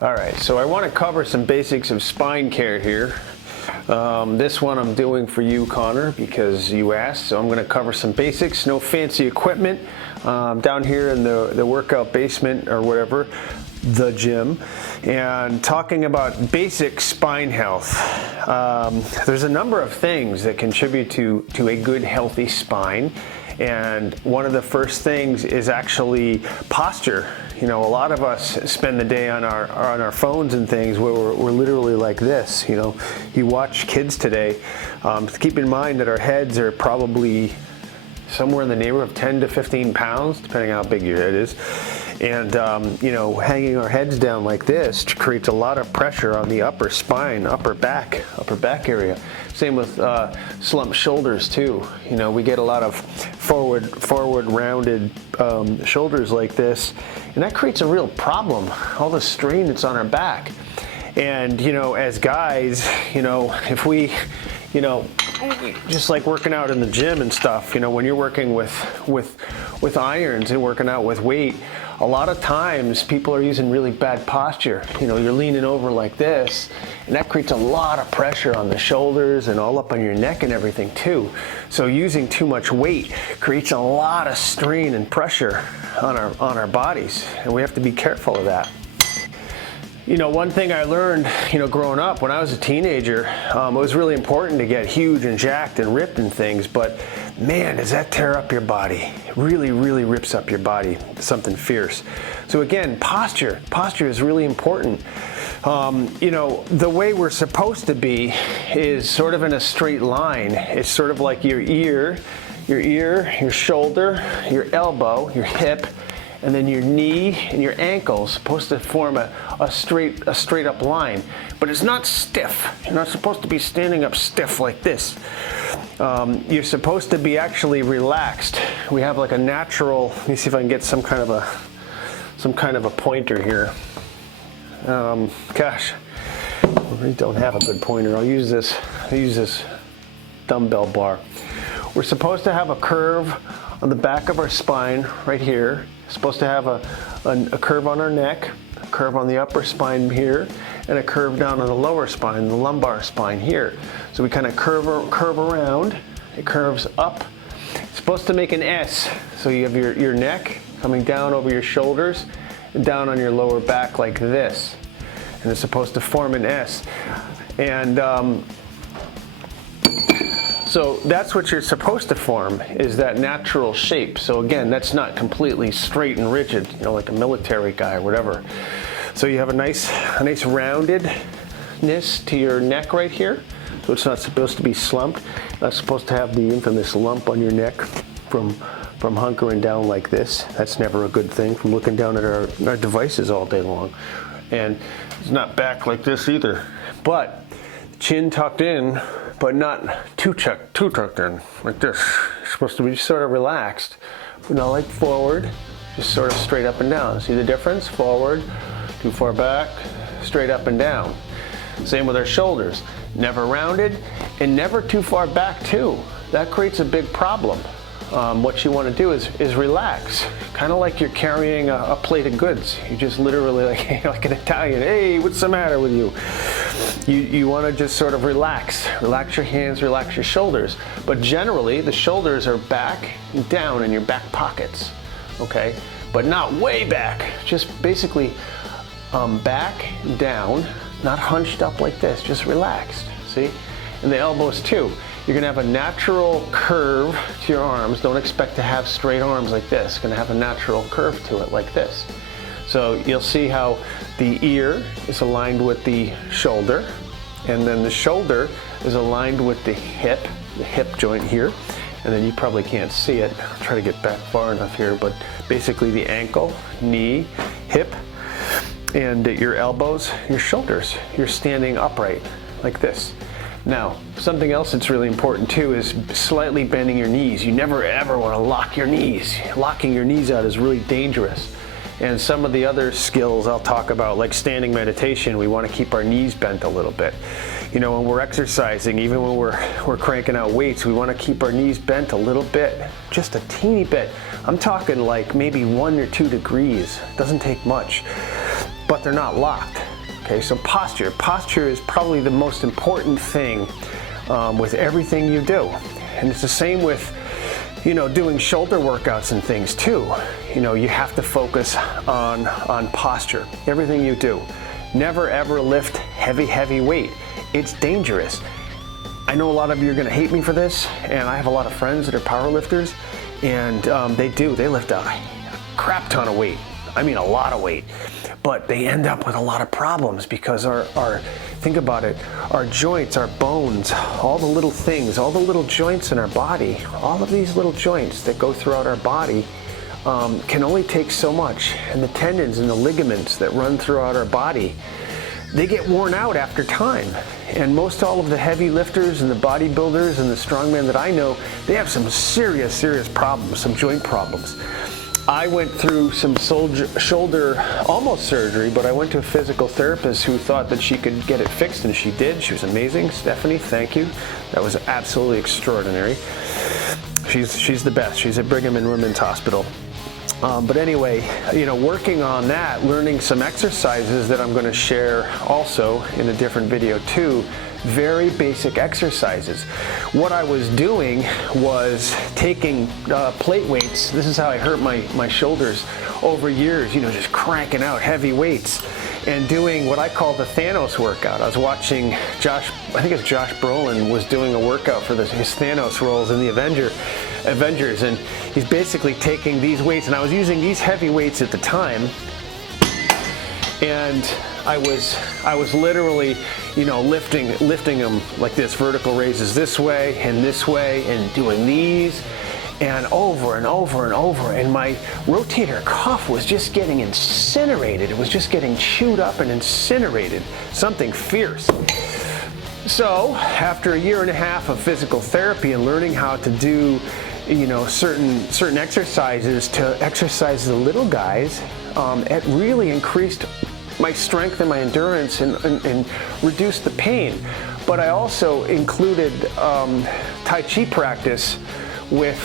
All right, so I want to cover some basics of spine care here. This one I'm doing for you, Connor, because you asked. So I'm going to cover some basics, no fancy equipment, down here in the workout basement or whatever, the gym, and talking about basic spine health. There's a number of things that contribute to a good, healthy spine. And one of the first things is actually posture. You know, a lot of us spend the day on our phones and things where we're literally like this. You know, you watch kids today, keep in mind that our heads are probably somewhere in the neighborhood of 10 to 15 pounds, depending on how big your head is. And, you know, hanging our heads down like this creates a lot of pressure on the upper spine, upper back area. Same with slumped shoulders too. You know, we get a lot of forward rounded shoulders like this, and that creates a real problem, all the strain that's on our back. And, you know, as guys, you know, if we, you know, just like working out in the gym and stuff, you know, when you're working with irons and working out with weight, a lot of times people are using really bad posture. You know, you're leaning over like this, and that creates a lot of pressure on the shoulders and all up on your neck and everything too. So using too much weight creates a lot of strain and pressure on our bodies, and we have to be careful of that. You know, one thing I learned, you know, growing up when I was a teenager, it was really important to get huge and jacked and ripped and things, but man, does that tear up your body. It really, really rips up your body, something fierce. So again, posture is really important. You know, the way we're supposed to be is sort of in a straight line. It's sort of like your ear, your shoulder, your elbow, your hip, and then your knee and your ankle is supposed to form a straight up line. But it's not stiff. You're not supposed to be standing up stiff like this. You're supposed to be actually relaxed. We have like a natural, let me see if I can get some kind of a pointer here. Gosh, I really don't have a good pointer. I'll use this dumbbell bar. We're supposed to have a curve on the back of our spine right here. Supposed to have a curve on our neck, a curve on the upper spine here, and a curve down on the lower spine, the lumbar spine here. So we kind of curve around, it curves up. It's supposed to make an S. So you have your neck coming down over your shoulders and down on your lower back like this. And it's supposed to form an S. And so that's what you're supposed to form, is that natural shape. So again, that's not completely straight and rigid, you know, like a military guy or whatever. So you have a nice roundedness to your neck right here. So it's not supposed to be slumped. Not supposed to have the infamous lump on your neck from hunkering down like this. That's never a good thing, from looking down at our devices all day long. And it's not back like this either. But chin tucked in, but not too tucked in, like this. You're supposed to be sort of relaxed, but not like forward, just sort of straight up and down. See the difference? Forward, too far back, straight up and down. Same with our shoulders. Never rounded and never too far back too. That creates a big problem. What you want to do is relax, kind of like you're carrying a plate of goods. You just literally like an Italian, hey, what's the matter with you? You want to just sort of relax your hands, relax your shoulders. But generally, the shoulders are back and down in your back pockets, okay? But not way back, just basically back, down, not hunched up like this, just relaxed, see? And the elbows too. You're gonna have a natural curve to your arms. Don't expect to have straight arms like this. It's gonna have a natural curve to it like this. So you'll see how the ear is aligned with the shoulder, and then the shoulder is aligned with the hip joint here. And then you probably can't see it. I'll try to get back far enough here, but basically the ankle, knee, hip, and your elbows, your shoulders. You're standing upright like this. Now, something else that's really important too is slightly bending your knees. You never ever want to lock your knees. Locking your knees out is really dangerous. And some of the other skills I'll talk about, like standing meditation, we want to keep our knees bent a little bit. You know, when we're exercising, even when we're cranking out weights, we want to keep our knees bent a little bit, just a teeny bit. I'm talking like maybe 1 or 2 degrees. It doesn't take much, but they're not locked. Okay, so posture. Posture is probably the most important thing with everything you do. And it's the same with, doing shoulder workouts and things too. You have to focus on posture, everything you do. Never ever lift heavy weight. It's dangerous. I know a lot of you are going to hate me for this, and I have a lot of friends that are power lifters, and they lift a crap ton of weight. I mean, a lot of weight. But they end up with a lot of problems because think about it, our joints, our bones, all the little things, all the little joints in our body, all of these little joints that go throughout our body can only take so much. And the tendons and the ligaments that run throughout our body, they get worn out after time. And most all of the heavy lifters and the bodybuilders and the strongmen that I know, they have some serious problems, some joint problems. I went through some shoulder almost surgery, but I went to a physical therapist who thought that she could get it fixed, and she did. She was amazing. Stephanie, thank you. That was absolutely extraordinary. She's the best. She's at Brigham and Women's Hospital. But anyway, working on that, learning some exercises that I'm going to share also in a different video too. Very basic exercises. What I was doing was taking plate weights. This is how I hurt my shoulders over years, just cranking out heavy weights and doing what I call the Thanos workout. I was watching I think it's Josh Brolin was doing a workout for his Thanos roles in the Avengers, and he's basically taking these weights, and I was using these heavy weights at the time, and I was literally, lifting them like this, vertical raises this way, and doing these, and over and over and over, and my rotator cuff was just getting incinerated. It was just getting chewed up and incinerated. Something fierce. So after a year and a half of physical therapy and learning how to do, certain exercises to exercise the little guys, it really increased my strength and my endurance and reduced the pain. But I also included Tai Chi practice with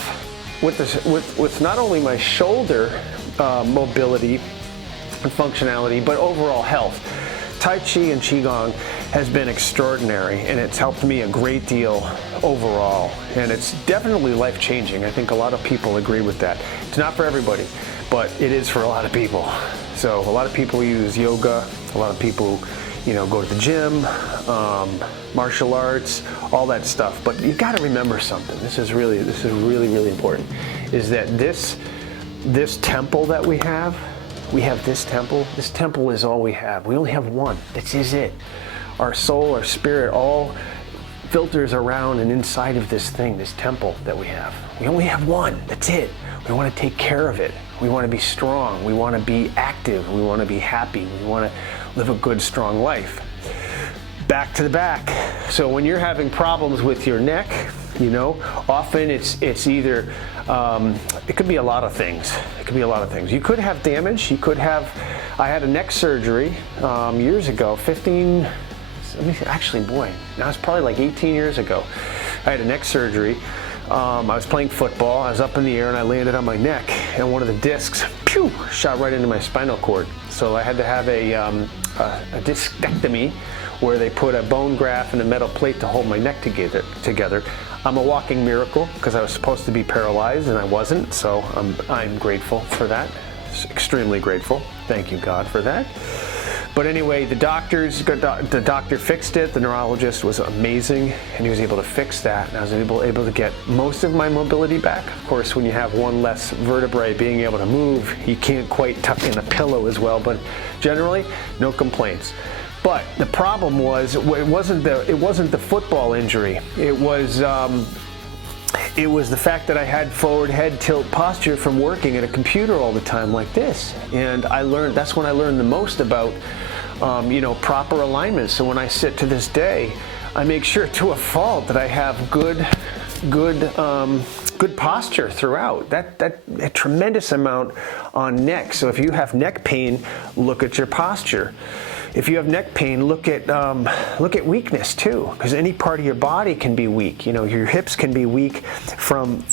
not only my shoulder mobility and functionality, but overall health. Tai Chi and Qigong has been extraordinary, and it's helped me a great deal overall, and it's definitely life-changing. I think a lot of people agree with that. It's not for everybody, but it is for a lot of people. So a lot of people use yoga, a lot of people, go to the gym, martial arts, all that stuff. But you got to remember something. This is really important. Is that this temple that we have this temple. This temple is all we have. We only have one. This is it. Our soul, our spirit, all filters around and inside of this thing, this temple that we have. We only have one. That's it. We want to take care of it. We want to be strong. We want to be active. We want to be happy. We want to live a good, strong life. Back to the back. So when you're having problems with your neck, often it's either, it could be a lot of things. It could be a lot of things. You could have damage. I had a neck surgery years ago, now it's probably like 18 years ago. I had a neck surgery. I was playing football. I was up in the air and I landed on my neck, and one of the discs, shot right into my spinal cord. So I had to have a discectomy, where they put a bone graft and a metal plate to hold my neck together. I'm a walking miracle because I was supposed to be paralyzed and I wasn't. So I'm grateful for that. Extremely grateful. Thank you, God, for that. But anyway, the doctor fixed it. The neurologist was amazing, and he was able to fix that. And I was able to get most of my mobility back. Of course, when you have one less vertebrae being able to move, you can't quite tuck in a pillow as well. But generally, no complaints. But the problem was, it wasn't the football injury. It was the fact that I had forward head tilt posture from working at a computer all the time like this. And that's when I learned the most about, proper alignment. So when I sit to this day, I make sure to a fault that I have good posture throughout. That a tremendous amount on neck. So if you have neck pain, look at your posture. If you have neck pain, look at weakness too, because any part of your body can be weak. Your hips can be weak from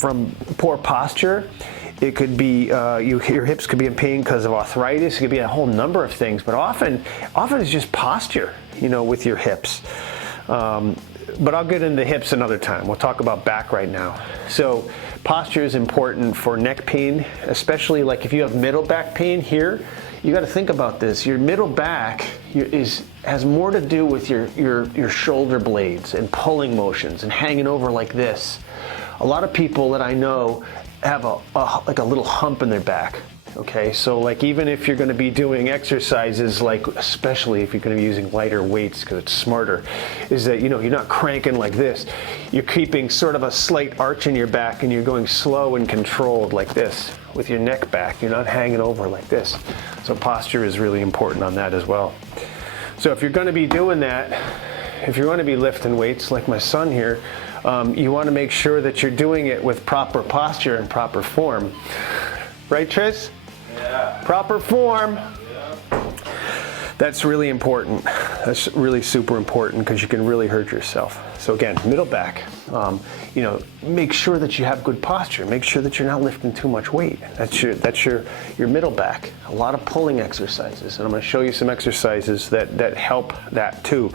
poor posture. It could be your hips could be in pain because of arthritis. It could be a whole number of things, but often it's just posture, with your hips. But I'll get into hips another time. We'll talk about back right now. So posture is important for neck pain, especially like if you have middle back pain here. You got to think about this. Your middle back has more to do with your shoulder blades and pulling motions and hanging over like this. A lot of people that I know have like a little hump in their back. Okay, so like even if you're going to be doing exercises, like especially if you're going to be using lighter weights because it's smarter, is that you're not cranking like this. You're keeping sort of a slight arch in your back and you're going slow and controlled like this with your neck back. You're not hanging over like this. So posture is really important on that as well. So if you're going to be doing that, if you're going to be lifting weights like my son here, you want to make sure that you're doing it with proper posture and proper form. Right, Tris? Yeah. Proper form. Yeah. That's really important. That's really super important because you can really hurt yourself. So again, middle back, make sure that you have good posture. Make sure that you're not lifting too much weight. That's your middle back. A lot of pulling exercises, and I'm going to show you some exercises that help that too.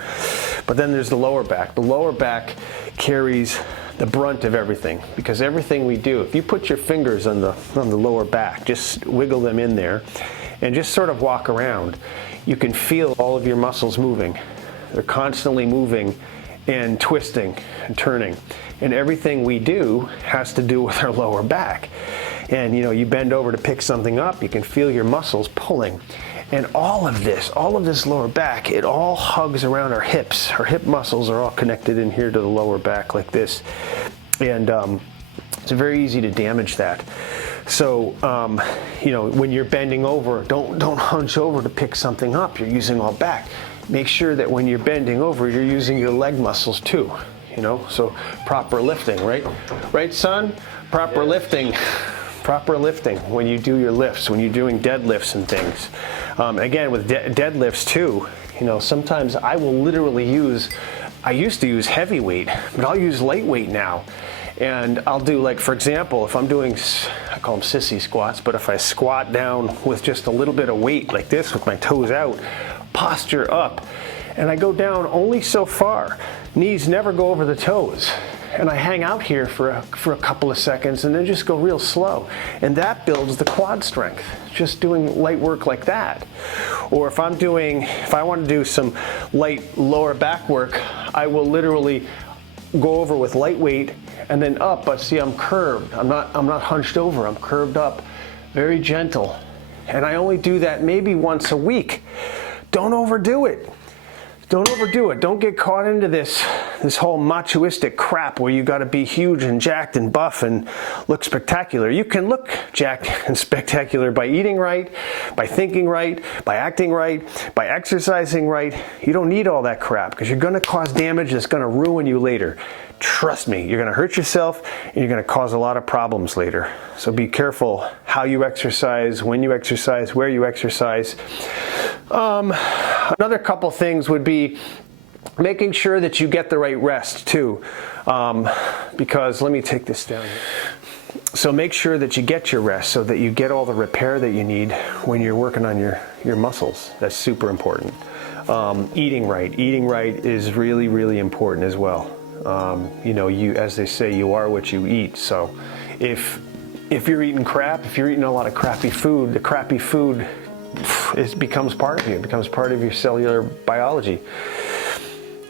But then there's the lower back. The lower back carries the brunt of everything, because everything we do, if you put your fingers on the lower back, just wiggle them in there and just sort of walk around, you can feel all of your muscles moving. They're constantly moving and twisting and turning, and everything we do has to do with our lower back. And you bend over to pick something up, you can feel your muscles pulling. And all of this lower back, it all hugs around our hips. Our hip muscles are all connected in here to the lower back like this. And it's very easy to damage that. So, when you're bending over, don't hunch over to pick something up. You're using all back. Make sure that when you're bending over, you're using your leg muscles too. So proper lifting, right? Right, son? Proper lifting. Proper lifting when you do your lifts, when you're doing deadlifts and things. Again, with deadlifts too, sometimes I will literally I used to use heavy weight, but I'll use lightweight now. And I'll do, like, for example, if I'm doing, I call them sissy squats, but if I squat down with just a little bit of weight like this with my toes out, posture up, and I go down only so far. Knees never go over the toes. And I hang out here for a couple of seconds and then just go real slow. And that builds the quad strength, just doing light work like that. Or if I want to do some light lower back work, I will literally go over with light weight and then up, but see, I'm curved. I'm not hunched over, I'm curved up, very gentle. And I only do that maybe once a week. Don't overdo it. Don't overdo it. Don't get caught into this whole machoistic crap where you got to be huge and jacked and buff and look spectacular. You can look jacked and spectacular by eating right, by thinking right, by acting right, by exercising right. You don't need all that crap because you're going to cause damage that's going to ruin you later. Trust me, you're going to hurt yourself and you're going to cause a lot of problems later. So be careful how you exercise, when you exercise, where you exercise. Another couple things would be making sure that you get the right rest too. Because let me take this down here. So make sure that you get your rest so that you get all the repair that you need when you're working on your muscles. That's super important. Eating right is really, really important as well. As they say, you are what you eat. So if you're eating crap, if you're eating a lot of crappy food, the crappy food becomes part of you. It becomes part of your cellular biology.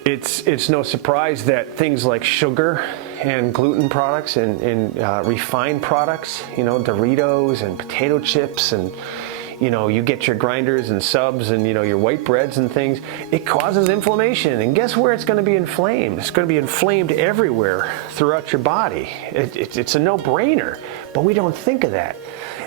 It's no surprise that things like sugar and gluten products and refined products, Doritos and potato chips, and you get your grinders and subs and your white breads and things, it causes inflammation. And guess where it's going to be inflamed? It's going to be inflamed everywhere throughout your body. It's a no-brainer, but we don't think of that.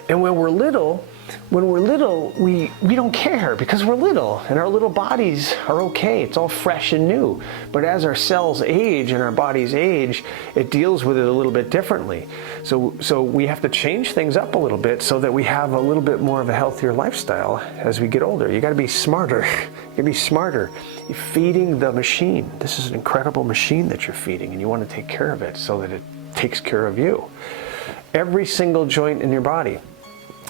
And when we're little, we don't care because we're little and our little bodies are okay. It's all fresh and new. But as our cells age and our bodies age, it deals with it a little bit differently. So we have to change things up a little bit so that we have a little bit more of a healthier lifestyle as we get older. You got to be smarter. You got to be smarter. You're feeding the machine. This is an incredible machine that you're feeding, and you want to take care of it so that it takes care of you. every single joint in your body.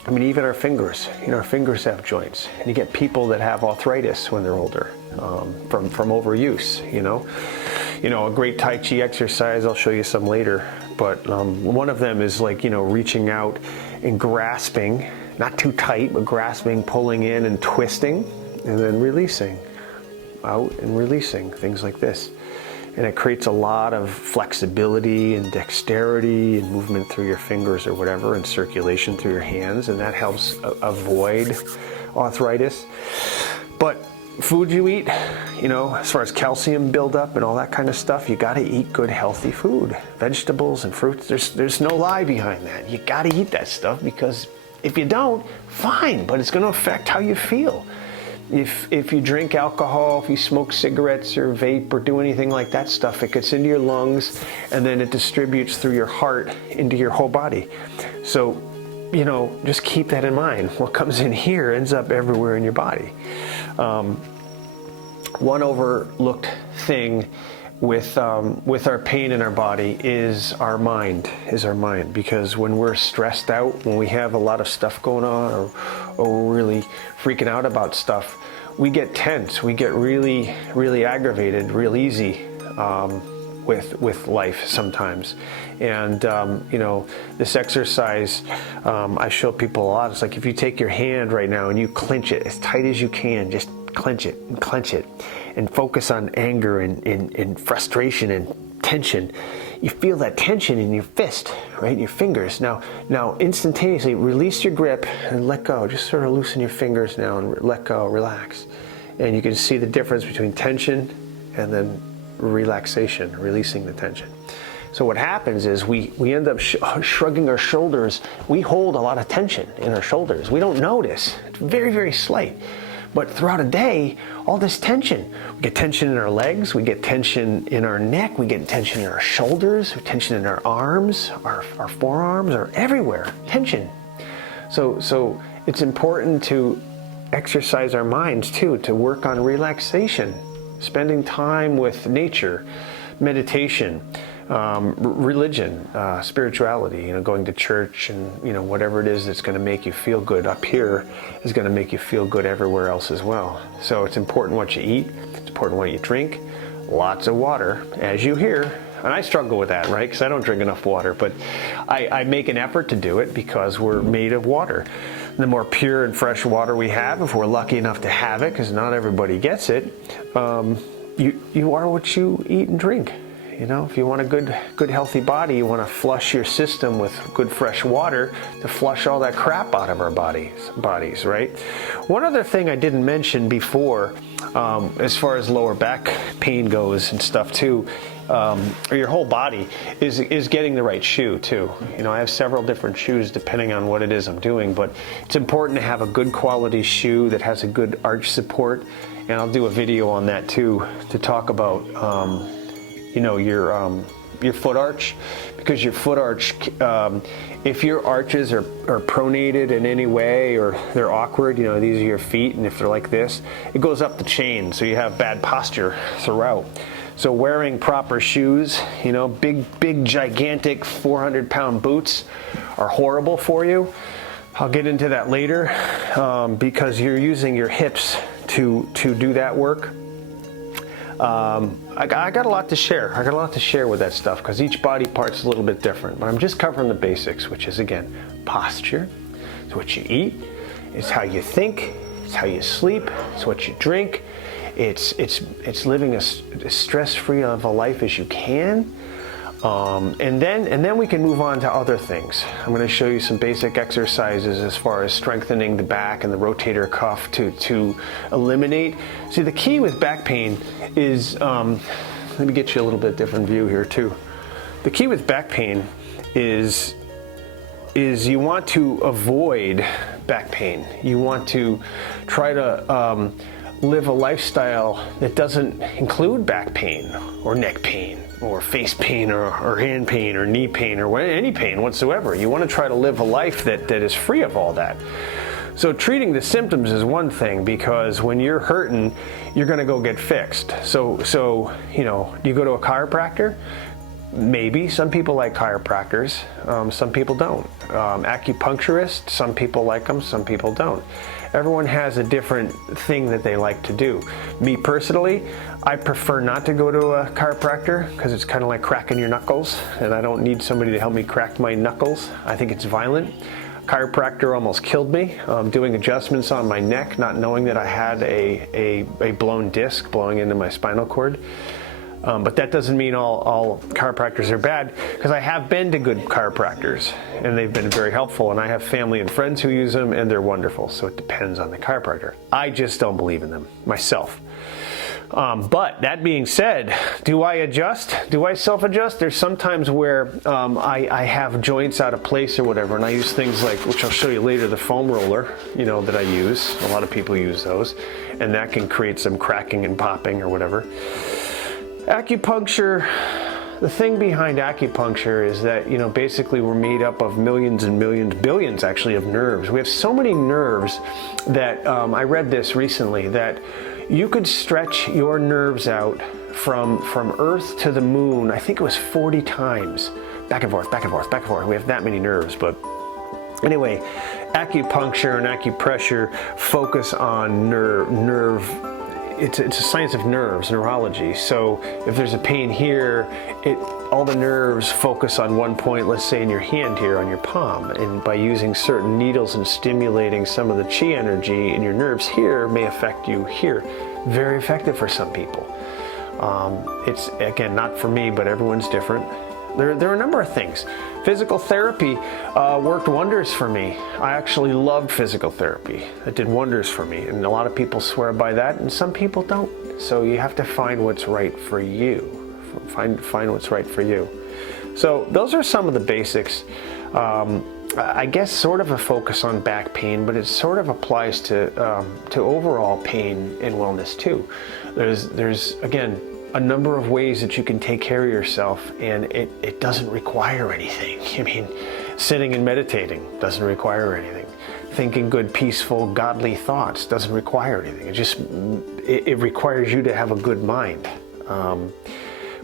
I mean, even our fingers, our fingers have joints. And you get people that have arthritis when they're older from overuse, a great Tai Chi exercise, I'll show you some later, but one of them is like, reaching out and grasping, not too tight, but grasping, pulling in and twisting, and then releasing, out and releasing, things like this. And it creates a lot of flexibility and dexterity and movement through your fingers or whatever, and circulation through your hands, and that helps avoid arthritis. But food you eat, as far as calcium buildup and all that kind of stuff, you gotta eat good healthy food. Vegetables and fruits, there's no lie behind that. You gotta eat that stuff, because if you don't, fine, but it's gonna affect how you feel. If you drink alcohol, if you smoke cigarettes or vape or do anything like that stuff, it gets into your lungs and then it distributes through your heart into your whole body. So, just keep that in mind. What comes in here ends up everywhere in your body. One overlooked thing with our pain in our body is our mind, because when we're stressed out, when we have a lot of stuff going on, or we're really freaking out about stuff, we get tense, we get really, really aggravated real easy with life sometimes. And this exercise, I show people a lot. It's like if you take your hand right now and you clench it as tight as you can, just clench it and clench it, and focus on anger and frustration and tension. You feel that tension in your fist, right? Your fingers. Now instantaneously release your grip and let go. Just sort of loosen your fingers now and let go, relax. And you can see the difference between tension and then relaxation, releasing the tension. So what happens is we end up shrugging our shoulders. We hold a lot of tension in our shoulders. We don't notice. It's very, very slight. But throughout a day, all this tension. We get tension in our legs, we get tension in our neck, we get tension in our shoulders, tension in our arms, our forearms, or everywhere, tension. So it's important to exercise our minds too, to work on relaxation, spending time with nature, meditation, religion, spirituality, going to church, and whatever it is that's going to make you feel good up here is going to make you feel good everywhere else as well. So it's important what you eat, it's important what you drink, lots of water, as you hear. And I struggle with that, right? Because I don't drink enough water, but I make an effort to do it because we're made of water. The more pure and fresh water we have, if we're lucky enough to have it, because not everybody gets it, you are what you eat and drink. If you want a good healthy body, you want to flush your system with good fresh water to flush all that crap out of our bodies, right? One other thing I didn't mention before, as far as lower back pain goes and stuff too, or your whole body, is getting the right shoe too. I have several different shoes depending on what it is I'm doing, but it's important to have a good quality shoe that has a good arch support, and I'll do a video on that too to talk about your foot arch, because your foot arch, if your arches are pronated in any way or they're awkward, these are your feet, and if they're like this, it goes up the chain, so you have bad posture throughout. So wearing proper shoes, big gigantic 400-pound boots are horrible for you. I'll get into that later, because you're using your hips to do that work. I got a lot to share. I got a lot to share with that stuff, because each body part's a little bit different. But I'm just covering the basics, which is, again, posture. It's what you eat. It's how you think. It's how you sleep. It's what you drink. It's living as stress-free of a life as you can. And then we can move on to other things. I'm going to show you some basic exercises as far as strengthening the back and the rotator cuff to eliminate. See, the key with back pain is, let me get you a little bit different view here too. The key with back pain is you want to avoid back pain. You want to try to live a lifestyle that doesn't include back pain or neck pain or face pain or hand pain or knee pain or any pain whatsoever. You want to try to live a life that is free of all that. So treating the symptoms is one thing, because when you're hurting, you're going to go get fixed. So you go to a chiropractor. Maybe some people like chiropractors, some people don't. Acupuncturists, some people like them, some people don't. Everyone has a different thing that they like to do. Me personally, I prefer not to go to a chiropractor because it's kind of like cracking your knuckles, and I don't need somebody to help me crack my knuckles. I think it's violent. Chiropractor almost killed me, doing adjustments on my neck, not knowing that I had a blown disc blowing into my spinal cord. But that doesn't mean all chiropractors are bad, because I have been to good chiropractors and they've been very helpful, and I have family and friends who use them and they're wonderful. So it depends on the chiropractor. I just don't believe in them myself. But that being said, do I adjust? Do I self-adjust? There's sometimes where I have joints out of place or whatever, and I use things like, which I'll show you later, the foam roller, that I use. A lot of people use those, and that can create some cracking and popping or whatever. Acupuncture, the thing behind acupuncture is that, basically we're made up of millions and millions, billions actually, of nerves. We have so many nerves that, I read this recently, that you could stretch your nerves out from Earth to the moon, I think it was 40 times. Back and forth, back and forth, back and forth. We have that many nerves, but anyway, acupuncture and acupressure focus on nerve. It's a science of nerves, neurology. So if there's a pain here, all the nerves focus on one point, let's say in your hand here, on your palm. And by using certain needles and stimulating some of the chi energy in your nerves here may affect you here. Very effective for some people. It's, again, not for me, but everyone's different. There are a number of things. Physical therapy worked wonders for me. I actually loved physical therapy. It did wonders for me, and a lot of people swear by that, and some people don't. So you have to find what's right for you. Find what's right for you. So those are some of the basics. I guess sort of a focus on back pain, but it sort of applies to overall pain and wellness too. There's again, a number of ways that you can take care of yourself, and it doesn't require anything. I mean, sitting and meditating doesn't require anything. Thinking good, peaceful, godly thoughts doesn't require anything. It requires you to have a good mind.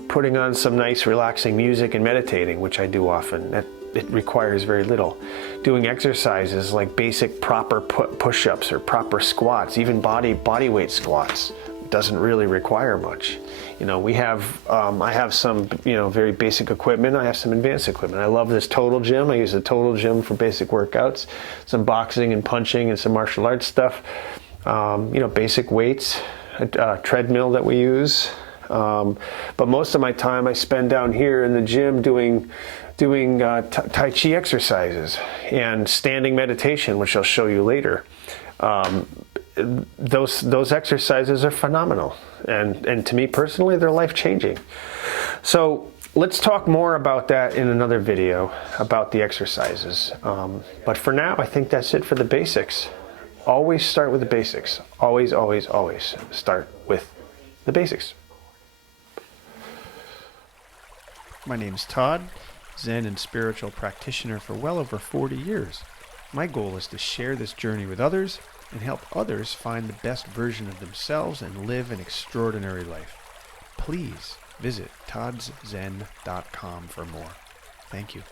Putting on some nice relaxing music and meditating, which I do often, it requires very little. Doing exercises like basic proper push-ups or proper squats, even body weight squats, doesn't really require much. I have some, very basic equipment. I have some advanced equipment. I love this Total Gym. I use the Total Gym for basic workouts, some boxing and punching and some martial arts stuff. Basic weights, a treadmill that we use. But most of my time I spend down here in the gym doing Tai Chi exercises and standing meditation, which I'll show you later. Those exercises are phenomenal, and to me personally, they're life-changing. So let's talk more about that in another video, about the exercises. But for now, I think that's it for the basics. Always start with the basics. Always, always, always start with the basics. My name's Todd, Zen and spiritual practitioner for well over 40 years. My goal is to share this journey with others and help others find the best version of themselves and live an extraordinary life. Please visit toddzen.com for more. Thank you.